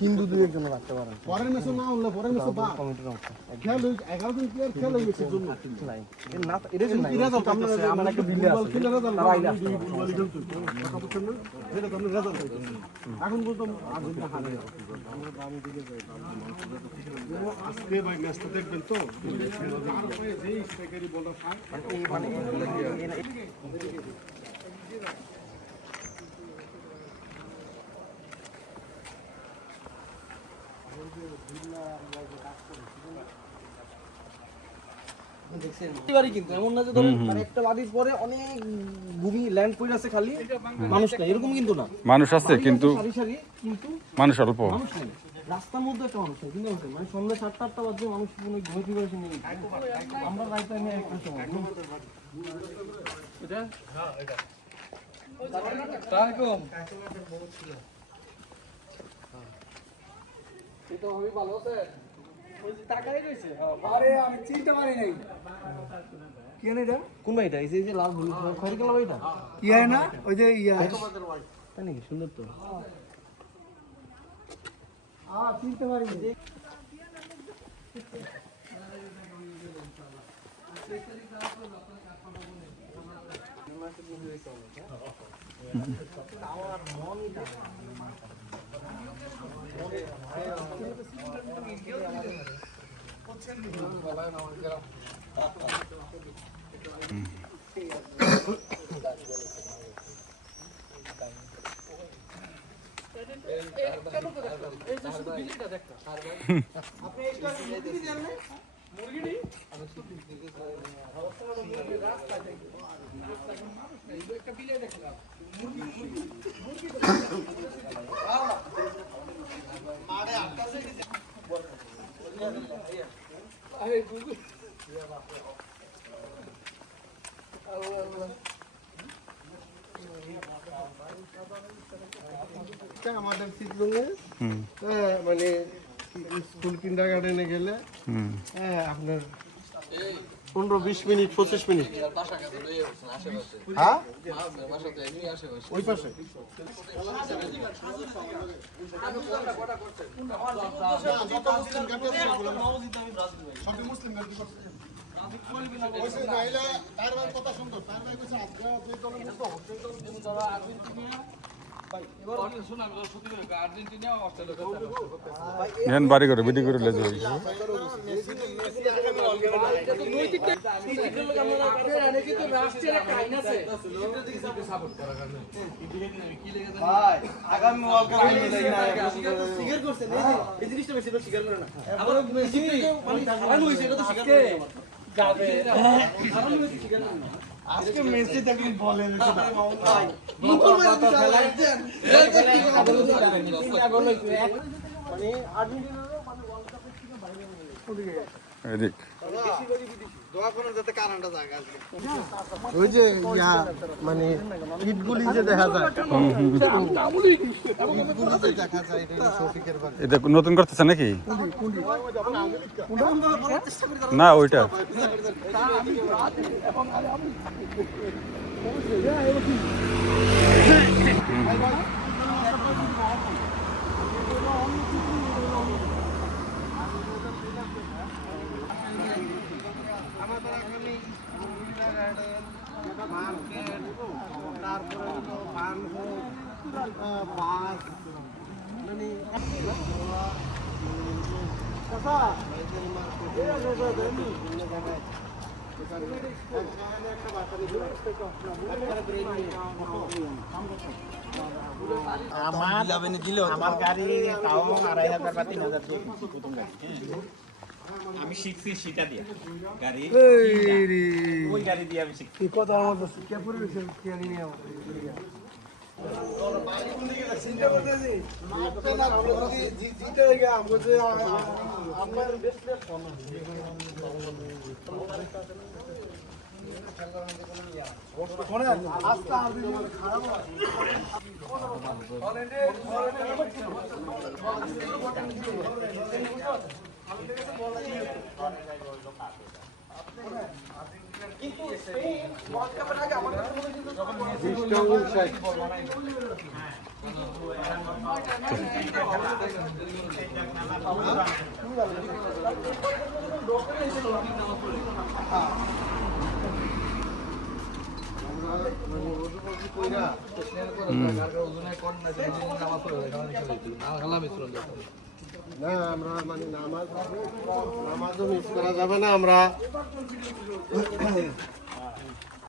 হিন্দু দুই একজন রাখতে পারেন পরের ম্যাচে না হলে পরের ম্যাচে বা খেল 11 জন প্লেয়ার খেল হয়ে গেছে জন্য নাই না এটা নাই রেজাল্ট আমরা একটা দিলে আছে তারা আইলা ফুটবল খেলতে কথা বলছেন না এটা তো রেজাল্ট হইছে এখন বলতো আর্জেন্টিনা হারে আমরা আমি দিলে যাই আজকে ভাই ম্যাচটা দেখবেন তো যেই স্ট্রাইকারই বলটা খায় মানে কিন্তু এমন না যে ধরেন মানে একটা বাড়ির পরে অনেক ভূমি ল্যান্ড পড়ে আছে খালি মানুষ নাই এরকম কিন্তু না মানুষ আছে কিন্তু কিন্তু মানুষ অল্প মানুষ নাই রাস্তার মধ্যে একটা মানুষ নাই কিন্তু মানে সন্ধ্যা 7টা বাজে মানুষ কোনো ঘুম থেকে নেই আমরা রাইতে আমি একটা সময় এটা হ্যাঁ এটা তারকম এটা হবে ভালো আছে ওই যে টাকাই রইছে আরে আমি চিনতে পারি নাই কি জানি এটা কোন ভাইটা এই যে লাল হলুদ খয়েরি কালার ভাইটা ইয়া না ওই যে ইয়া তাই নাকি সুন্দর তো চিনতে পারি নাই আমাদের শীতলুঙ্গে মানে স্কুল কিন্ডার গার্ডেনে গেলে আপনার 15-20 মিনিট 25 মিনিট হ্যাঁ ওই পাশে বাড়ি করে বিডি করে লেগে আজকে মেসি দেখুন বলে ওই যে মানে ইটগুলি যে দেখা যায় এটা নতুন করতেছে নাকি না ওইটা আমার গাড়ি তাও 2500 বা 3000 প্রথম গাড়ি আমি শিখছি শিখা দিয়া গাড়ি ওই গাড়ি দিয়ে আমি শিখছি কথা আমাদের শিক্ষা পরিবেশের খেয়ালি নিয়ে চিন্তা করতেছি আপনি না জিতে গেছে আমাদের আপনার বেস্ট প্লেয়ার কোন আস্তে আস্তে খারাপ কিন্তু ওয়ার্ল্ড কাপের আগে আমাদের না আমরা মানে নামাজও মিস করা যাবে না আমরা